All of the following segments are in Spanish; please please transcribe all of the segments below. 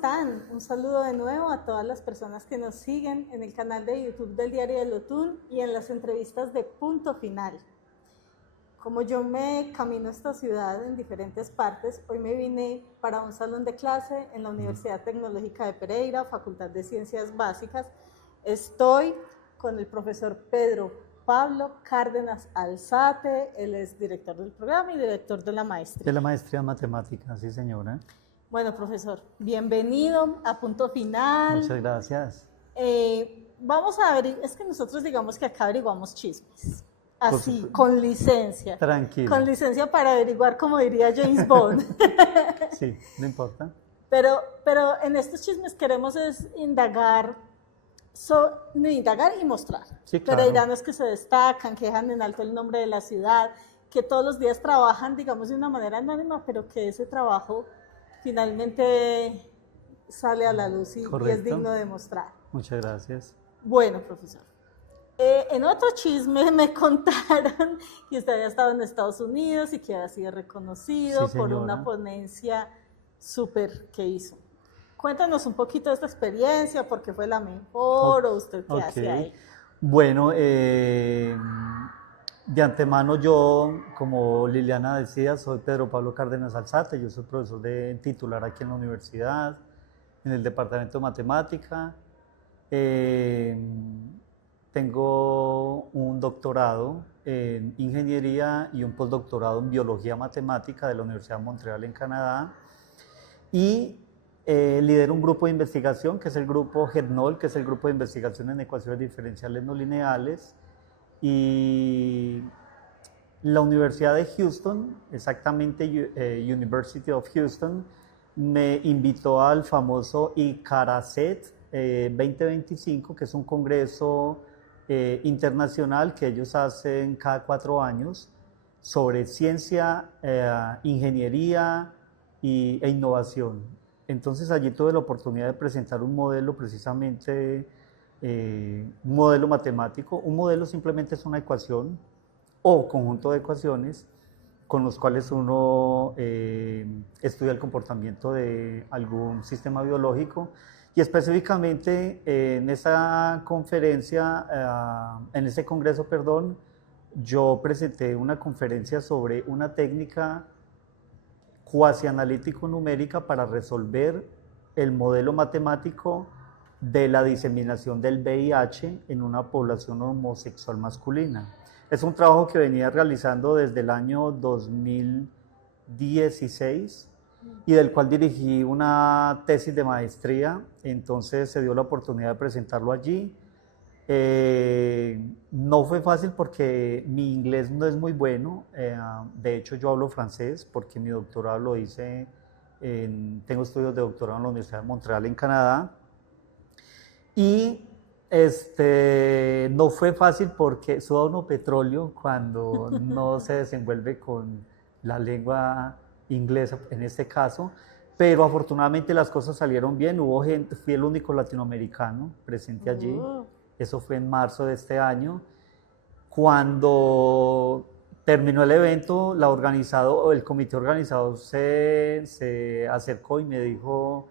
están? Un saludo de nuevo a todas las personas que nos siguen en el canal de YouTube del Diario del Otún y en las entrevistas de Punto Final. Como yo me camino a esta ciudad en diferentes partes, hoy me vine para un salón de clase en la Universidad Tecnológica de Pereira, Facultad de Ciencias Básicas. Estoy con el profesor Pedro Pablo Cárdenas Alzate, él es director del programa y director de la maestría. De la maestría en matemáticas, sí señora. Bueno, profesor, bienvenido a Punto Final. Muchas gracias. Vamos a ver, es que nosotros digamos que acá averiguamos chismes, así, con licencia. Tranquilo. Con licencia para averiguar, como diría James Bond. Sí, no importa. Pero en estos chismes queremos es indagar y mostrar. Sí, claro. Pereiranos que se destacan, que dejan en alto el nombre de la ciudad, que todos los días trabajan, digamos, de una manera anónima, pero que ese trabajo finalmente sale a la luz y es digno de mostrar. Muchas gracias. Bueno, profesor. En otro chisme me contaron que usted había estado en Estados Unidos y que había sido reconocido por una ponencia súper que hizo. Cuéntanos un poquito de esta experiencia, por qué fue la mejor o usted qué hace ahí. Bueno, de antemano yo, como Liliana decía, soy Pedro Pablo Cárdenas Alzate, yo soy profesor titular aquí en la universidad, en el departamento de matemática. Tengo un doctorado en ingeniería y un postdoctorado en biología matemática de la Universidad de Montreal en Canadá. Y lidero un grupo de investigación que es el grupo GEDNOL, que es el grupo de investigación en ecuaciones diferenciales no lineales. Y la Universidad de Houston, exactamente University of Houston, me invitó al famoso ICARACET 2025, que es un congreso internacional que ellos hacen cada 4 años sobre ciencia, ingeniería e innovación. Entonces allí tuve la oportunidad de presentar un modelo precisamente, un modelo matemático. Un modelo simplemente es una ecuación o conjunto de ecuaciones con los cuales uno estudia el comportamiento de algún sistema biológico. Y específicamente en esa conferencia, en ese congreso, perdón, yo presenté una conferencia sobre una técnica cuasi analítico-numérica para resolver el modelo matemático de la diseminación del VIH en una población homosexual masculina. Es un trabajo que venía realizando desde el año 2016 y del cual dirigí una tesis de maestría, entonces se dio la oportunidad de presentarlo allí. No fue fácil porque mi inglés no es muy bueno, de hecho yo hablo francés porque mi doctorado lo hice, tengo estudios de doctorado en la Universidad de Montreal en Canadá, y no fue fácil porque suda uno petróleo cuando no se desenvuelve con la lengua inglesa en este caso, pero afortunadamente las cosas salieron bien, hubo gente, fui el único latinoamericano presente allí. Eso fue en marzo de este año. Cuando terminó el evento, el comité organizador se acercó y me dijo: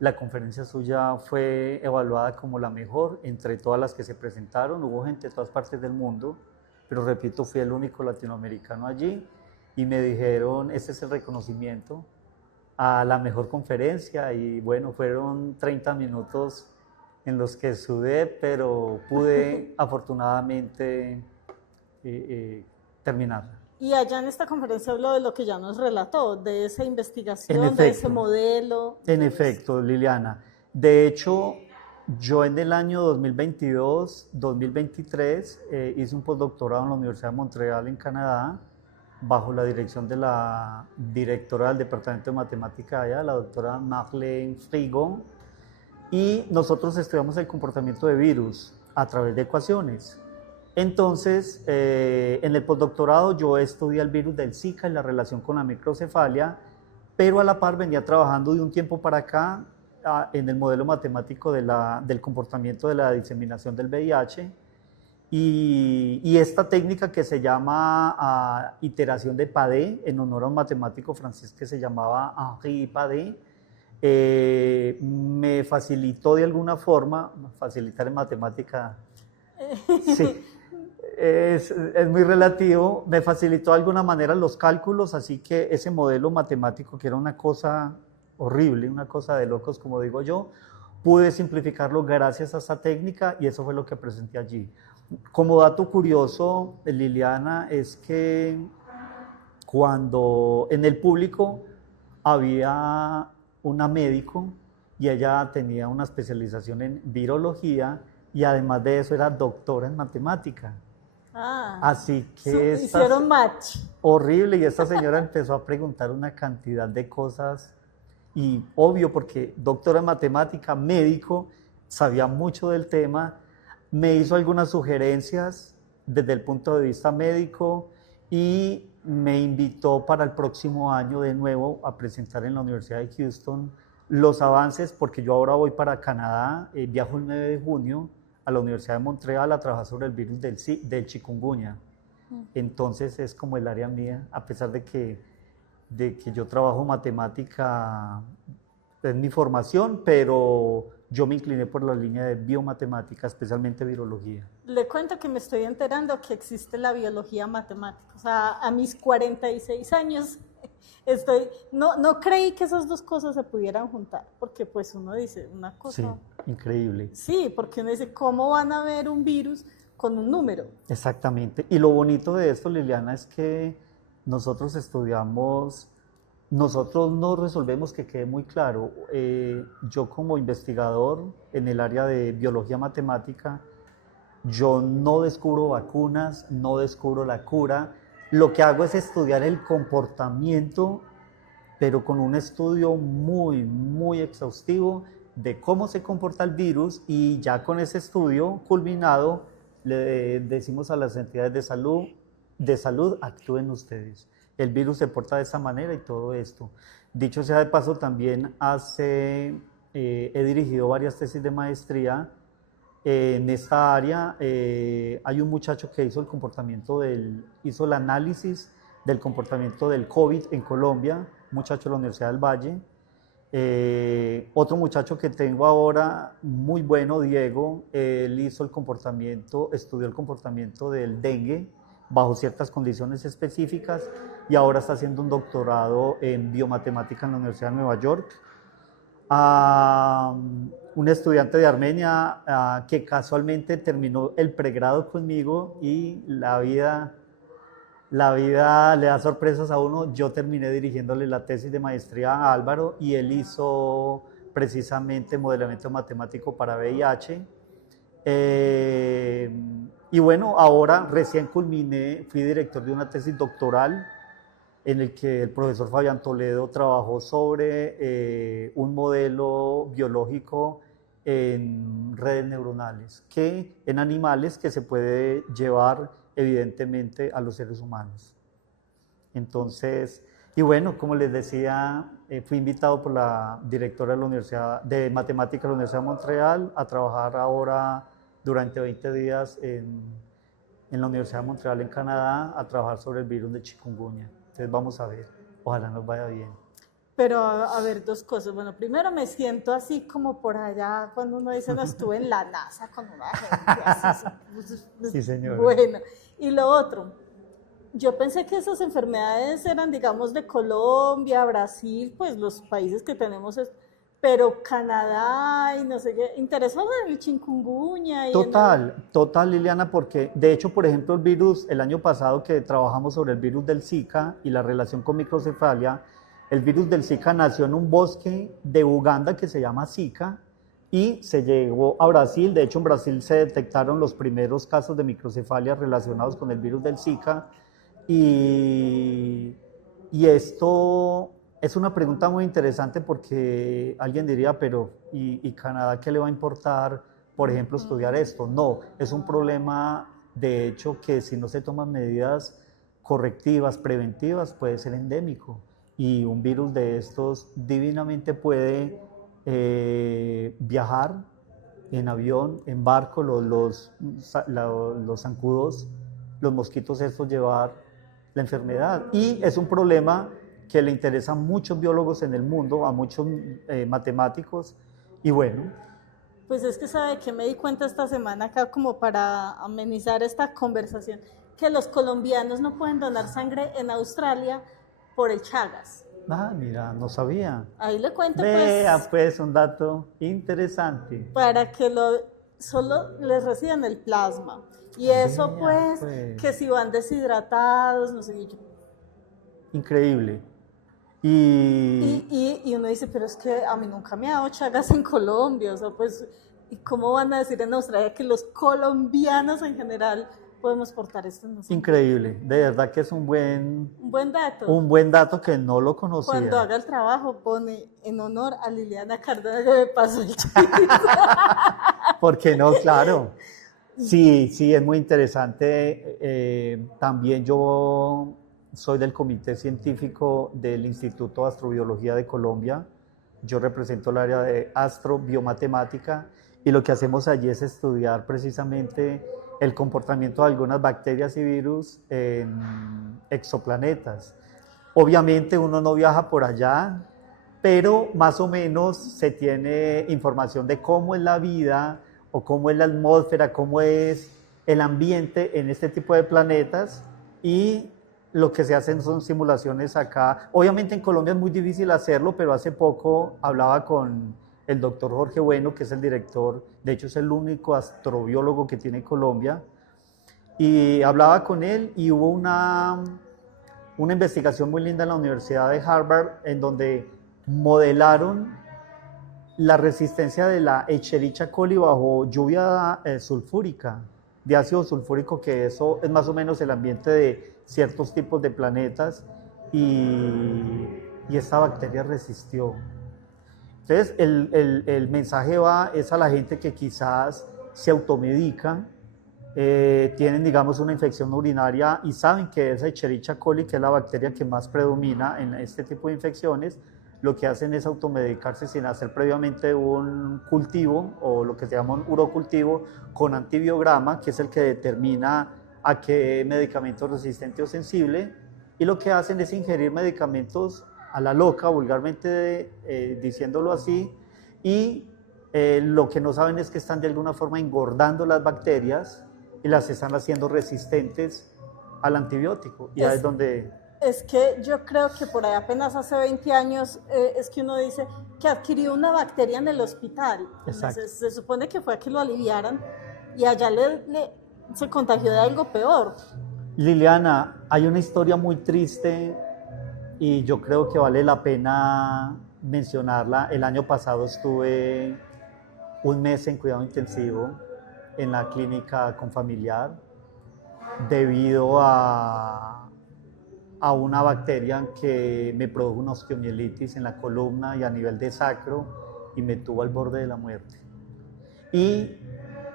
la conferencia suya fue evaluada como la mejor entre todas las que se presentaron. Hubo gente de todas partes del mundo, pero repito, fui el único latinoamericano allí y me dijeron: este es el reconocimiento a la mejor conferencia. Y bueno, fueron 30 minutos en los que sudé, pero pude afortunadamente terminarla. Y allá en esta conferencia habló de lo que ya nos relató, de esa investigación, de ese modelo. En efecto, Liliana. De hecho, yo en el año 2022-2023 hice un postdoctorado en la Universidad de Montreal en Canadá, bajo la dirección de la directora del Departamento de Matemática allá, la doctora Marlene Frigon. Y nosotros estudiamos el comportamiento de virus a través de ecuaciones. Entonces, en el postdoctorado yo estudié el virus del Zika y la relación con la microcefalia, pero a la par venía trabajando de un tiempo para acá en el modelo matemático del comportamiento de la diseminación del VIH. Y esta técnica que se llama iteración de Padé, en honor a un matemático francés que se llamaba Henri Padé, me facilitó de alguna forma, facilitar en matemática, sí, es muy relativo, me facilitó de alguna manera los cálculos, así que ese modelo matemático, que era una cosa horrible, una cosa de locos, como digo yo, pude simplificarlo gracias a esa técnica y eso fue lo que presenté allí. Como dato curioso, Liliana, es que cuando en el público había una médico y ella tenía una especialización en virología y además de eso era doctora en matemática. Así que hicieron match. Horrible, y esta señora empezó a preguntar una cantidad de cosas y obvio porque doctora en matemática, médico, sabía mucho del tema, me hizo algunas sugerencias desde el punto de vista médico y me invitó para el próximo año de nuevo a presentar en la Universidad de Houston los avances, porque yo ahora voy para Canadá, viajo el 9 de junio a la Universidad de Montreal a trabajar sobre el virus del chikungunya. Entonces es como el área mía, a pesar de que yo trabajo matemática, es mi formación, pero yo me incliné por la línea de biomatemática, especialmente virología. Le cuento que me estoy enterando que existe la biología matemática. O sea, a mis 46 años no creí que esas dos cosas se pudieran juntar, porque pues uno dice una cosa... Sí, increíble. Sí, porque uno dice, ¿cómo van a ver un virus con un número? Exactamente. Y lo bonito de esto, Liliana, es que nosotros estudiamos, nosotros no resolvemos, que quede muy claro. Yo como investigador en el área de biología matemática, yo no descubro vacunas, no descubro la cura. Lo que hago es estudiar el comportamiento, pero con un estudio muy, muy exhaustivo de cómo se comporta el virus, y ya con ese estudio culminado le decimos a las entidades de salud, actúen ustedes. El virus se porta de esta manera y todo esto. Dicho sea de paso, también he dirigido varias tesis de maestría en esta área. Hay un muchacho que hizo hizo el análisis del comportamiento del COVID en Colombia, un muchacho de la Universidad del Valle. Otro muchacho que tengo ahora, muy bueno, Diego, él estudió el comportamiento del dengue bajo ciertas condiciones específicas y ahora está haciendo un doctorado en biomatemática en la Universidad de Nueva York. Un estudiante de Armenia que casualmente terminó el pregrado conmigo y la vida le da sorpresas a uno. Yo terminé dirigiéndole la tesis de maestría a Álvaro y él hizo precisamente modelamiento matemático para VIH. Y bueno, ahora recién culminé, fui director de una tesis doctoral en el que el profesor Fabián Toledo trabajó sobre un modelo biológico en redes neuronales, en animales, que se puede llevar evidentemente a los seres humanos. Entonces, y bueno, como les decía, fui invitado por la directora de la Universidad de Matemática de la Universidad de Montreal a trabajar ahora durante 20 días en la Universidad de Montreal en Canadá, a trabajar sobre el virus de chikungunya. Entonces vamos a ver, ojalá nos vaya bien. Pero a ver, dos cosas. Bueno, primero me siento así como por allá cuando uno dice, no, estuve en la NASA con una gente así. Sí, señor. Bueno, y lo otro, yo pensé que esas enfermedades eran, digamos, de Colombia, Brasil, pues los países que tenemos, pero Canadá y no sé qué, interesado en el chikungunya. Total, Liliana, porque de hecho, por ejemplo, el año pasado que trabajamos sobre el virus del Zika y la relación con microcefalia, el virus del Zika nació en un bosque de Uganda que se llama Zika y se llegó a Brasil. De hecho, en Brasil se detectaron los primeros casos de microcefalia relacionados con el virus del Zika. Y esto es una pregunta muy interesante, porque alguien diría, pero ¿y Canadá qué le va a importar, por ejemplo, estudiar esto? No, es un problema, de hecho, que si no se toman medidas correctivas, preventivas, puede ser endémico. Y un virus de estos divinamente puede viajar en avión, en barco, los zancudos, los mosquitos estos, llevar la enfermedad. Y es un problema que le interesa a muchos biólogos en el mundo, a muchos matemáticos, y bueno. Pues es que sabe que me di cuenta esta semana acá como para amenizar esta conversación, que los colombianos no pueden donar sangre en Australia por el Chagas. Ah, mira, no sabía. Ahí le cuento Vea, pues, un dato interesante. para que solo les reciban el plasma. Y eso Vea, pues, que si van deshidratados, no sé qué. Increíble. Y uno dice, pero es que a mí nunca me ha dado Chagas en Colombia, o sea, pues, ¿y cómo van a decir en Australia que los colombianos en general podemos portar esto? No sé. Increíble, de verdad que es un buen dato que no lo conocía. Cuando haga el trabajo pone en honor a Liliana Cárdenas que me pasó el chiste. ¿Por qué no? Claro. Sí, es muy interesante. También yo soy del comité científico del Instituto de Astrobiología de Colombia. Yo represento el área de astrobiomatemática y lo que hacemos allí es estudiar precisamente el comportamiento de algunas bacterias y virus en exoplanetas. Obviamente uno no viaja por allá, pero más o menos se tiene información de cómo es la vida o cómo es la atmósfera, cómo es el ambiente en este tipo de planetas, y lo que se hacen son simulaciones acá. Obviamente en Colombia es muy difícil hacerlo, pero hace poco hablaba con el doctor Jorge Bueno, que es el director, de hecho es el único astrobiólogo que tiene Colombia, y hablaba con él y hubo una investigación muy linda en la Universidad de Harvard en donde modelaron la resistencia de la Escherichia coli bajo lluvia sulfúrica, de ácido sulfúrico, que eso es más o menos el ambiente de ciertos tipos de planetas, y esta bacteria resistió. Entonces el mensaje es a la gente que quizás se automedican, tienen, digamos, una infección urinaria y saben que esa Escherichia coli, que es la bacteria que más predomina en este tipo de infecciones, lo que hacen es automedicarse sin hacer previamente un cultivo, o lo que se llama un urocultivo, con antibiograma, que es el que determina a qué medicamento es resistente o sensible, y lo que hacen es ingerir medicamentos a la loca, vulgarmente diciéndolo así, y lo que no saben es que están de alguna forma engordando las bacterias y las están haciendo resistentes al antibiótico, y ahí es donde... Es que yo creo que por ahí apenas hace 20 años es que uno dice que adquirió una bacteria en el hospital. Entonces, se supone que fue a que lo aliviaran y allá se contagió de algo peor. Liliana, hay una historia muy triste y yo creo que vale la pena mencionarla. El año pasado estuve un mes en cuidado intensivo en la clínica Confamiliar debido a una bacteria que me produjo una osteomielitis en la columna y a nivel de sacro, y me tuvo al borde de la muerte. Y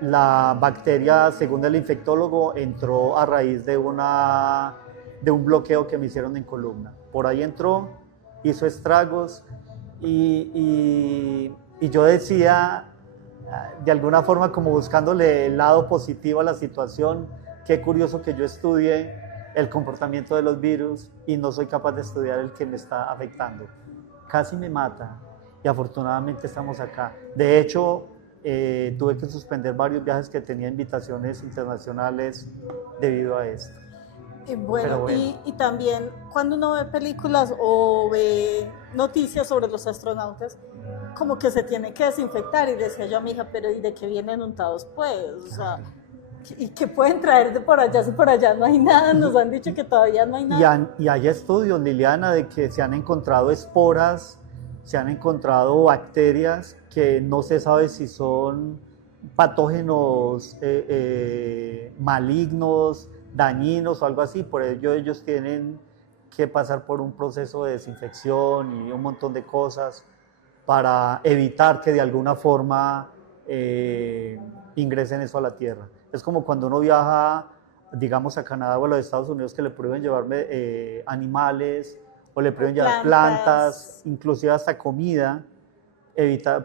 la bacteria, según el infectólogo, entró a raíz de un bloqueo que me hicieron en columna. Por ahí entró, hizo estragos, y yo decía, de alguna forma como buscándole el lado positivo a la situación, qué curioso que yo estudie el comportamiento de los virus y no soy capaz de estudiar el que me está afectando. Casi me mata y afortunadamente estamos acá. De hecho, tuve que suspender varios viajes que tenía invitaciones internacionales debido a esto. Bueno. Y también cuando uno ve películas o ve noticias sobre los astronautas, como que se tiene que desinfectar, y decía yo a mi hija, pero ¿y de qué vienen untados pues? O sea, ¿y qué pueden traer de por allá si por allá no hay nada? Nos han dicho que todavía no hay nada. Y hay estudios, Liliana, de que se han encontrado esporas, se han encontrado bacterias que no se sabe si son patógenos malignos, dañinos o algo así. Por ello ellos tienen que pasar por un proceso de desinfección y un montón de cosas para evitar que de alguna forma ingresen eso a la tierra. Es como cuando uno viaja, digamos, a Canadá o a los Estados Unidos, que le prohíben llevarme animales o le prohíben llevar plantas, inclusive hasta comida,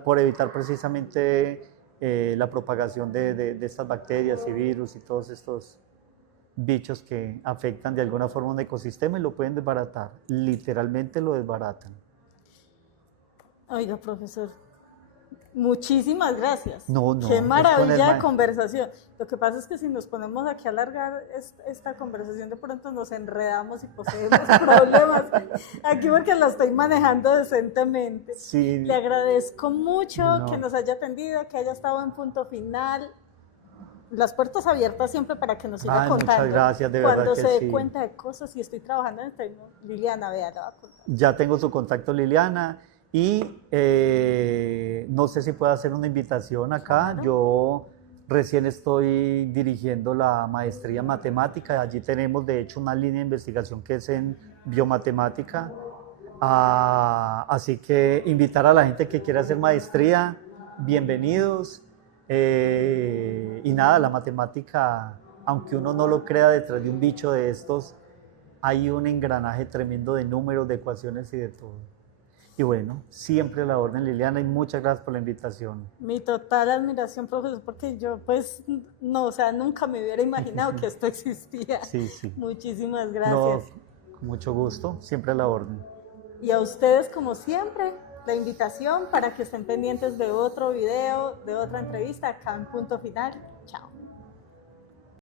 por evitar precisamente la propagación de estas bacterias y virus y todos estos bichos que afectan de alguna forma un ecosistema y lo pueden desbaratar. Literalmente lo desbaratan. Oiga, profesor, muchísimas gracias. No, Qué es con maravilla de conversación. Lo que pasa es que si nos ponemos aquí a alargar esta conversación, de pronto nos enredamos y poseemos problemas aquí porque la estoy manejando decentemente. Sí. Le agradezco mucho que nos haya atendido, que haya estado en Punto Final. Las puertas abiertas siempre para que nos siga contando. Muchas gracias, de verdad Cuando que se dé sí. cuenta de cosas y estoy trabajando en este, Liliana, vea, le va a contar. Ya tengo su contacto, Liliana, y no sé si puedo hacer una invitación acá. Claro. Yo recién estoy dirigiendo la maestría en matemática. Allí tenemos, de hecho, una línea de investigación que es en biomatemática. Así que invitar a la gente que quiera hacer maestría, bienvenidos. Y nada, la matemática, aunque uno no lo crea, detrás de un bicho de estos hay un engranaje tremendo de números, de ecuaciones y de todo. Y bueno, siempre a la orden, Liliana, y muchas gracias por la invitación. Mi total admiración, profesor, porque yo pues no, o sea, nunca me hubiera imaginado que esto existía. Sí, sí. Muchísimas gracias. No, con mucho gusto, siempre a la orden. Y a ustedes, como siempre, la invitación para que estén pendientes de otro video, de otra entrevista acá en Punto Final. Chao.